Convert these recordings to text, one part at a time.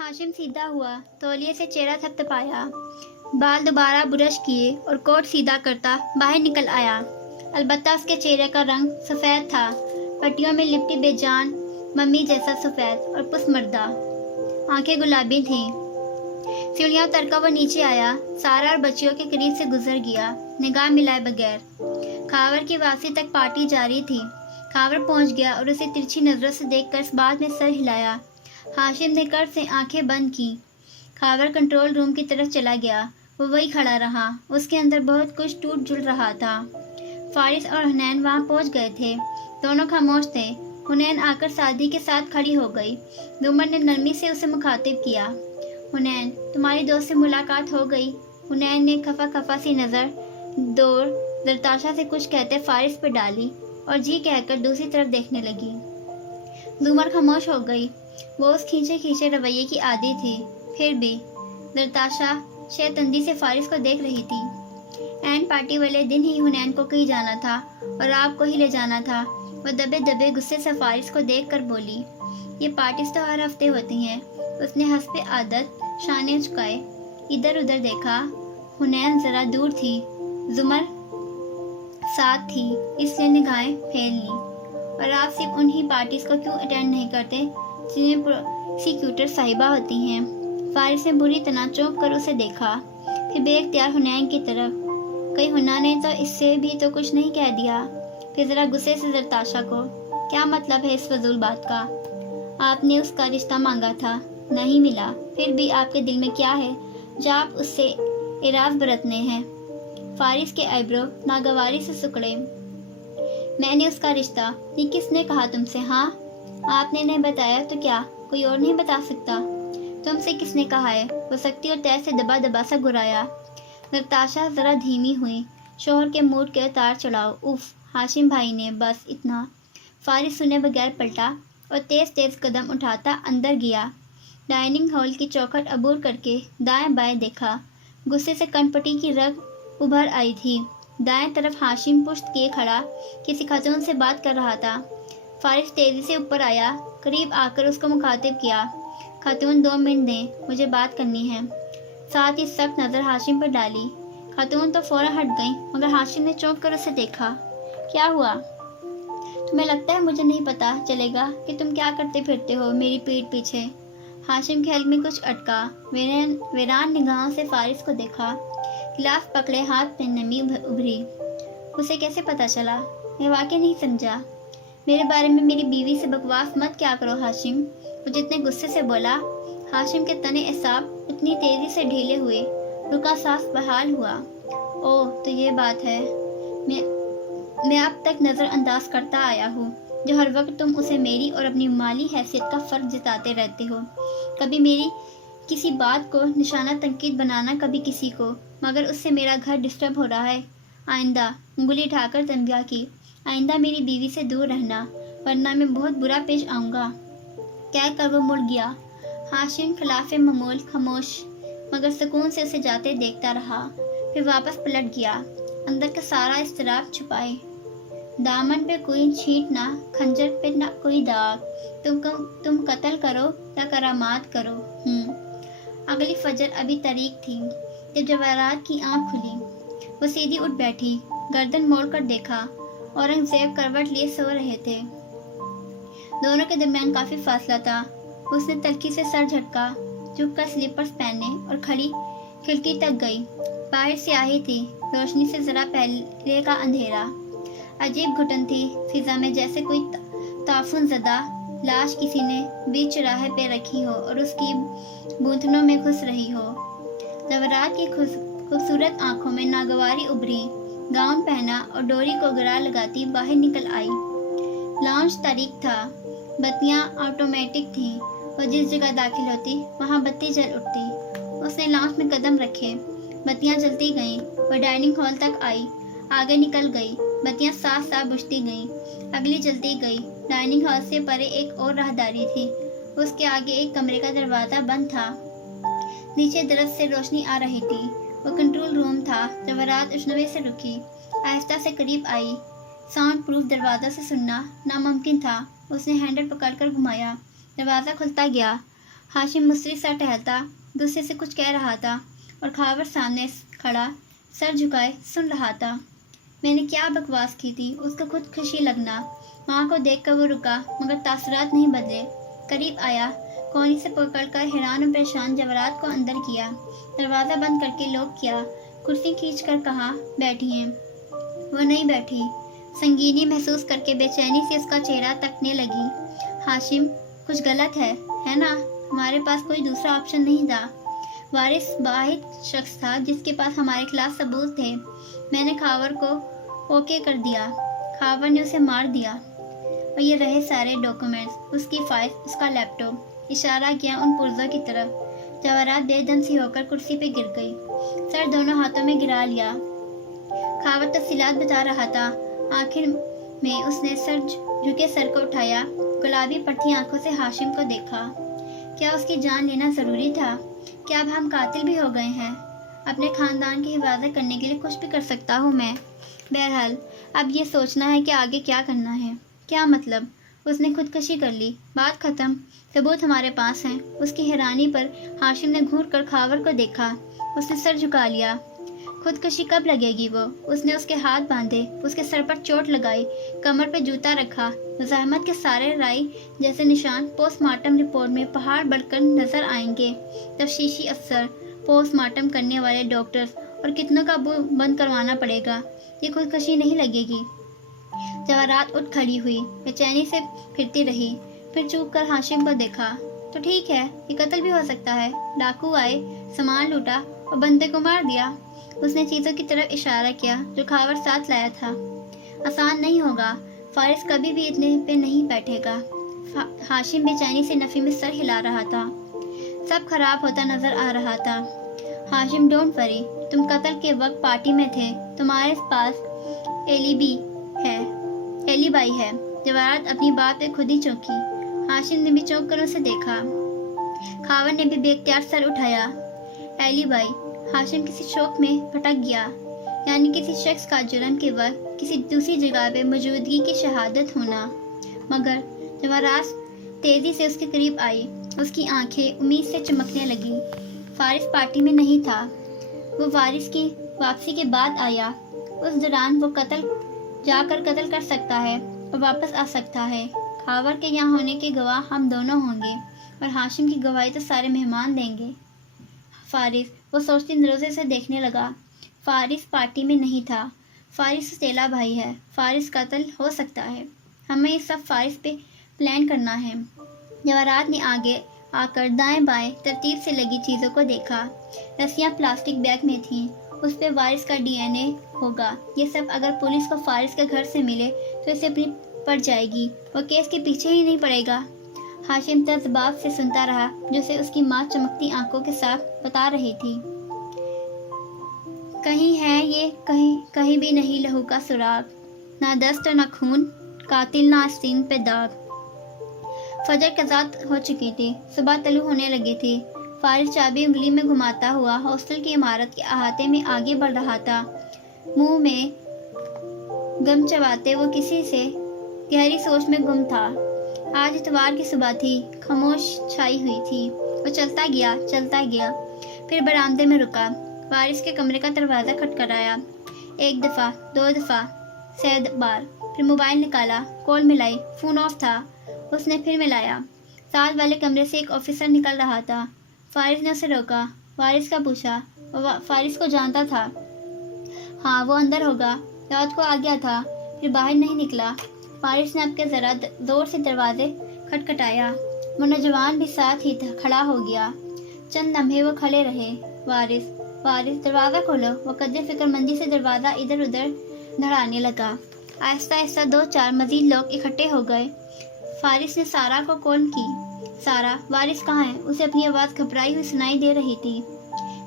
हाशिम सीधा हुआ, तौलिए से चेहरा थपथपाया, बाल दोबारा ब्रश किए और कोट सीधा करता बाहर निकल आया। अलबत्ता उसके चेहरे का रंग सफ़ेद था, पट्टियों में लिपटी बेजान मम्मी जैसा सफ़ेद और पुसमर्दा। आंखें गुलाबी थीं। सीढ़ियाँ उतरकर वो नीचे आया, सारा और बच्चियों के करीब से गुजर गया, निगाह मिलाए बगैर। खावर की वासी तक पार्टी जारी थी। खावर पहुंच गया और उसे तिरछी नजरों से देखकर इस बात में सर हिलाया। हाशिम ने कर से आंखें बंद की। खावर कंट्रोल रूम की तरफ चला गया। वो वही खड़ा रहा। उसके अंदर बहुत कुछ टूट झुल रहा था। फारिस और हुनैन वहां पहुंच गए थे। दोनों खामोश थे। हुनैन आकर सादी के साथ खड़ी हो गई। जुमर ने नरमी से उसे मुखातिब किया। हुनैन, तुम्हारी दोस्त से मुलाकात हो गई? हुनैन ने खफा खफा सी नज़र दौड़ जरताशा से कुछ कहते फारिस पर डाली और जी कहकर दूसरी तरफ देखने लगी। जुमर खामोश हो गई। वो उस खींचे खींचे रवैये की आदी थी। फिर भी जरताशा शैतंदी से फारिस को देख रही थी। एंड पार्टी वाले दिन ही हुनैन को कहीं जाना था और आपको ही ले जाना था। वो दबे दबे गुस्से से फारिस को देख कर बोली, ये पार्टीज तो हर हफ्ते होती हैं। उसने हंसपे आदत शाने झुकाए, इधर उधर देखा। हुनैन जरा दूर थी, जुमर साथ थी, इसलिए निगाहें फेर ली। और आप सिर्फ उन्हीं पार्टीज को क्यों अटेंड नहीं करते जिनमें प्रोसिक्यूटर साहिबा होती हैं? फारिस ने बुरी तरह चौंक कर उसे देखा, फिर बेख्तियार हुनैन की तरफ। कहीं हुन्ना ने तो इससे भी तो कुछ नहीं कह दिया? फिर जरा गुस्से से जरताशा को, क्या मतलब है इस फजूल बात का? आपने उसका रिश्ता मांगा था, नहीं मिला। फिर भी आपके दिल में क्या है जो आप उससे इराज बरतने हैं? फारिस के आईब्रो नागवारी से सुकड़े। मैंने उसका रिश्ता, ये किसने कहा तुमसे? हाँ, आपने नहीं बताया तो क्या कोई और नहीं बता सकता? तुमसे किसने कहा है? वो सख्ती और तेज से दबा दबा सा घुराया। नताशा जरा धीमी हुई। शोहर के मूड के उतार चढ़ाव। उफ, हाशिम भाई ने बस इतना। फारिस सुने बगैर पलटा और तेज तेज कदम उठाता अंदर गया। डाइनिंग हॉल की चौखट अबूर करके दाएं बाएं देखा। गुस्से से कनपटी की रग उभर आई थी। दाएं तरफ हाशिम पुश्त किए खड़ा किसी खातून से बात कर रहा था। फारिस तेजी से ऊपर आया, करीब आकर उसको मुखातिब किया। खातून 2 मिनट दें, मुझे बात करनी है। साथ ही सख्त नज़र हाशिम पर डाली। खातून तो फौरन हट गई, मगर हाशिम ने चौंक कर उसे देखा। क्या हुआ? तुम्हें लगता है मुझे नहीं पता चलेगा कि तुम क्या करते फिरते हो मेरी पीठ पीछे? हाशिम के हल्क में कुछ अटका। वीरान निगाहों से फारिस को देखा। गिलास पकड़े हाथ में नमी उभरी। उसे कैसे पता चला? मैं वाकई नहीं समझा। मेरे बारे में मेरी बीवी से बकवास मत क्या करो हाशिम, वो जितने गुस्से से बोला। हाशिम के तने एसाब इतनी तेजी से ढीले हुए, रुका सांस बहाल हुआ। ओह, तो ये बात है। मैं अब तक नज़रअंदाज करता आया हूँ जो हर वक्त तुम उसे मेरी और अपनी माली हैसियत का फ़र्क जताते रहते हो। कभी मेरी किसी बात को निशाना तनकीद बनाना, कभी किसी को, मगर उससे मेरा घर डिस्टर्ब हो रहा है। आइंदा, उंगली उठाकर तंबिया की, आइंदा मेरी बीवी से दूर रहना, वरना मैं बहुत बुरा पेश आऊँगा। कह कर वो मुड़ गया। हाशिम खिलाफ मामूल खामोश मगर सुकून से उसे जाते देखता रहा। फिर वापस पलट गया, अंदर का सारा इस्तराब छुपाए। दामन पे कोई छींट ना, खंजर पे ना कोई दाग। तुम कत्ल करो या करामात करो। अगली फजर अभी तारीख थी जब जवाहरात की आंख खुली। वो सीधी उठ बैठी, गर्दन मोड़कर देखा। औरंगजेब करवट लिए सो रहे थे। दोनों के दरमियान काफी फासला था। उसने तलखी से सर झटका, झुककर स्लीपर्स पहने और खड़ी खिड़की तक गई। बाहर स्याही थी, रोशनी से जरा पहले का अंधेरा। अजीब घुटन थी फिजा में, जैसे कोई ताफुन ज़दा लाश किसी ने बीच चौराहे पे रखी हो और उसकी बूंदनों में घुस रही हो। जवाहरात की खूबसूरत आंखों में नागवारी उभरी। गाउन पहना और डोरी को गरा लगाती बाहर निकल आई। लॉन्च तारीख था। बत्तियां ऑटोमेटिक थीं। वो जिस जगह दाखिल होती वहां बत्ती जल उठती। उसने लॉन्च में कदम रखे। बत्तियां जलती गईं। वो डाइनिंग हॉल तक आई, आगे निकल गई। बत्तियां साफ साफ बुझती गईं, अगली जलती गई। डाइनिंग हॉल से परे एक और राहदारी थी। उसके आगे एक कमरे का दरवाज़ा बंद था। नीचे दरख्त से रोशनी आ रही थी। वो कंट्रोल रूम था। जवाहरात उष्णवे से रुकी, आहिस्ता से करीब आई। साउंड प्रूफ दरवाज़ा से सुनना नामुमकिन था। उसने हैंडल पकड़कर घुमाया, दरवाज़ा खुलता गया। हाशिम मुस्री सा टहलता गुस्से से कुछ कह रहा था और खावर सामने खड़ा सर झुकाए सुन रहा था। मैंने क्या बकवास की थी, उसको खुद खुशी लगना। माँ को देखकर वो रुका मगर तासुरात नहीं बदले। करीब आया, कोनी से पकड़कर हैरान और परेशान जवाहरात को अंदर किया। दरवाज़ा बंद करके लॉक किया। कुर्सी खींचकर कहा, बैठिए। वो नहीं बैठी। संगीनी महसूस करके बेचैनी से उसका चेहरा तकने लगी। हाशिम, कुछ गलत है ना? हमारे पास कोई दूसरा ऑप्शन नहीं था। वारिस वाहिद शख्स था जिसके पास हमारे खिलाफ सबूत थे। मैंने खावर को ओके कर दिया। खावर ने उसे मार दिया। और ये रहे सारे डॉक्यूमेंट्स, उसकी फाइल, उसका लैपटॉप। इशारा किया उन पुर्जों की तरफ। जवाहरात बेदम सी होकर कुर्सी पे गिर गई। सर दोनों हाथों में गिरा लिया। खावर तफसीलात बता रहा था। आखिर में उसने झुके सर को उठाया, गुलाबी पड़ती आंखों से हाशिम को देखा। क्या उसकी जान लेना जरूरी था? क्या अब हम कातिल भी हो गए हैं? अपने खानदान की हिफाजत करने के लिए कुछ भी कर सकता हूँ मैं। बहरहाल अब ये सोचना है कि आगे क्या करना है। क्या मतलब? उसने खुदकशी कर ली, बात खत्म, सबूत हमारे पास हैं। उसकी हैरानी पर हाशिम ने घूर कर खावर को देखा। उसने सर झुका लिया। खुदकशी कब लगेगी वो? उसने उसके हाथ बांधे, उसके सर पर चोट लगाई, कमर पे जूता रखा। मुज़ाहमत के सारे राई जैसे निशान पोस्टमार्टम रिपोर्ट में पहाड़ बढ़कर नजर आएंगे। तफ्तीशी अफसर, पोस्टमार्टम करने वाले डॉक्टर्स और कितनों का मुंह बंद करवाना पड़ेगा। ये खुदकशी नहीं लगेगी। जवाहरात उठ खड़ी हुई, बेचैनी से फिरती रही, फिर चूक कर हाशिम को देखा। तो ठीक है, ये कत्ल भी हो सकता है। डाकू आए, सामान लूटा और बंदे को मार दिया। उसने चीज़ों की तरफ इशारा किया जो खावर साथ लाया था। आसान नहीं होगा। फारिस कभी भी इतने पे नहीं बैठेगा। हाशिम बेचैनी से नफी में सर हिला रहा था। सब खराब होता नजर आ रहा था। हाशिम, डोंट वरी, तुम कत्ल के वक्त पार्टी में थे, तुम्हारे पास एलिबाई है। जवाहरात अपनी बात पे खुद ही चौंकी। हाशिम ने भी चौंक कर उसे देखा। खावर ने भी बेख्तियार सर उठाया। एलिबाई? हाशिम किसी शौक में भटक गया। यानी किसी शख्स का जुर्म के वक्त किसी दूसरी जगह पे मौजूदगी की शहादत होना। मगर जवाहरात तेजी से उसके करीब आई। उसकी आंखें उम्मीद से चमकने लगी। फारिस पार्टी में नहीं था। वो वारिस की वापसी के बाद आया। उस दौरान वो जाकर कत्ल कर सकता है और वापस आ सकता है। खावर के यहाँ होने के गवाह हम दोनों होंगे और हाशिम की गवाही तो सारे मेहमान देंगे। फारिस, वो सोचती नरोजे से देखने लगा। फारिस पार्टी में नहीं था। फारिस चेला भाई है। फारिस कत्ल हो सकता है। हमें ये सब फारिस पे प्लान करना है। जवाहरात ने आगे आकर दाएं बाएं तरतीब से लगी चीज़ों को देखा। रस्सियाँ प्लास्टिक बैग में थीं। उस पे वारिस का डीएनए होगा। ये सब अगर पुलिस को फारिस के घर से मिले तो इसे अपनी पड़ जाएगी। वो केस के पीछे ही नहीं पड़ेगा। हाशिम तजबाब से सुनता रहा जिसे उसकी माँ चमकती आंखों के साथ बता रही थी। कहीं है ये, कहीं भी नहीं लहू का सुराग, ना दस्त और ना खून, कातिल ना आस्तीन पे दाग। फजर कज़ात हो चुकी थी। सुबह तलू होने लगी थी। फारिस चाबी उंगली में घुमाता हुआ हॉस्टल की इमारत के अहाते में आगे बढ़ रहा था। मुंह में गम चबाते वो किसी से गहरी सोच में गुम था। आज इतवार की सुबह थी। खामोश छाई हुई थी। वो चलता गया, फिर बरामदे में रुका। वारिस के कमरे का दरवाज़ा खटखटाया। 1 दफ़ा, 2 दफ़ा, 6 बार। फिर मोबाइल निकाला, कॉल मिलाई, फ़ोन ऑफ था। उसने फिर मिलाया। साथ वाले कमरे से एक ऑफिसर निकल रहा था। फारिस ने उसे रोका। वारिस का पूछा। वो फारिस को जानता था। हाँ, वो अंदर होगा। रात को आ गया था, फिर बाहर नहीं निकला। फारिस ने आपके ज़रा जोर से दरवाजे खटखटाया। वो नौजवान भी साथ ही खड़ा हो गया। चंद लम्हे वो खड़े रहे। वारिस, दरवाज़ा खोलो। वो कदर फिक्रमंदी से दरवाज़ा इधर उधर धड़ाने लगा। आहिस्ता आहिस्ता 2-4 मजीद लोग इकट्ठे हो गए। फारिस ने सारा को कॉल की। सारा, वारिस कहाँ है? उसे अपनी आवाज़ घबराई हुई सुनाई दे रही थी।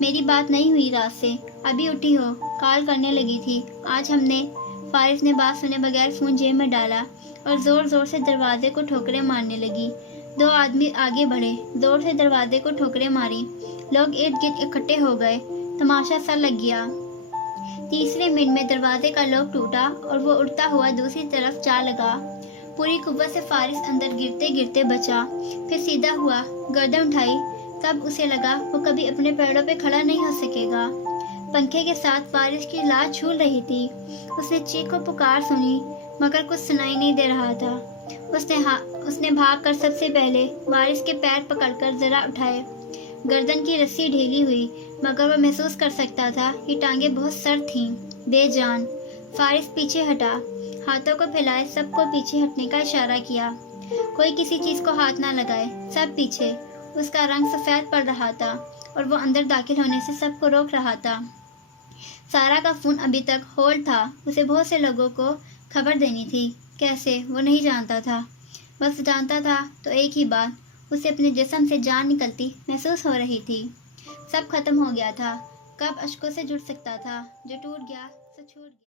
मेरी बात नहीं हुई रात से, अभी उठी हो, कॉल करने लगी थी। आज हमने। फारिस ने बात सुने बगैर फ़ोन जेब में डाला और ज़ोर ज़ोर से दरवाजे को ठोकरें मारने लगी। 2 आदमी आगे बढ़े, ज़ोर से दरवाजे को ठोकरें मारी। लोग इर्द गिर्द इकट्ठे हो गए। तमाशा सा लग गया। तीसरे मिनट में दरवाजे का लॉक टूटा और वो उड़ता हुआ दूसरी तरफ जा लगा। پوری قوت سے فارس اندر گرتے گرتے بچا، پھر سیدھا ہوا، گردن اٹھائی، تب اسے لگا وہ کبھی اپنے پیروں پہ کھڑا نہیں ہو سکے گا۔ پنکھے کے ساتھ فارس کی لاش جھول رہی تھی۔ اس نے چیخ و پکار سنی مگر کچھ سنائی نہیں دے رہا تھا۔ اس نے بھاگ کر سب سے پہلے وارث کے پیر پکڑ کر ذرا اٹھائے۔ گردن کی رسی ڈھیلی ہوئی مگر وہ محسوس کر سکتا تھا یہ ٹانگیں بہت سرد تھیں، بے جان۔ فارس پیچھے ہٹا، ہاتھوں کو پھیلائے سب کو پیچھے ہٹنے کا اشارہ کیا۔ کوئی کسی چیز کو ہاتھ نہ لگائے، سب پیچھے۔ اس کا رنگ سفید پڑ رہا تھا اور وہ اندر داخل ہونے سے سب کو روک رہا تھا۔ سارا کا فون ابھی تک ہولڈ تھا، اسے بہت سے لوگوں کو خبر دینی تھی۔ کیسے وہ نہیں جانتا تھا، بس جانتا تھا تو ایک ہی بات، اسے اپنے جسم سے جان نکلتی محسوس ہو رہی تھی۔ سب ختم ہو گیا تھا، کب اشکوں سے جڑ سکتا تھا، جو ٹوٹ گیا سو چھوٹ گیا۔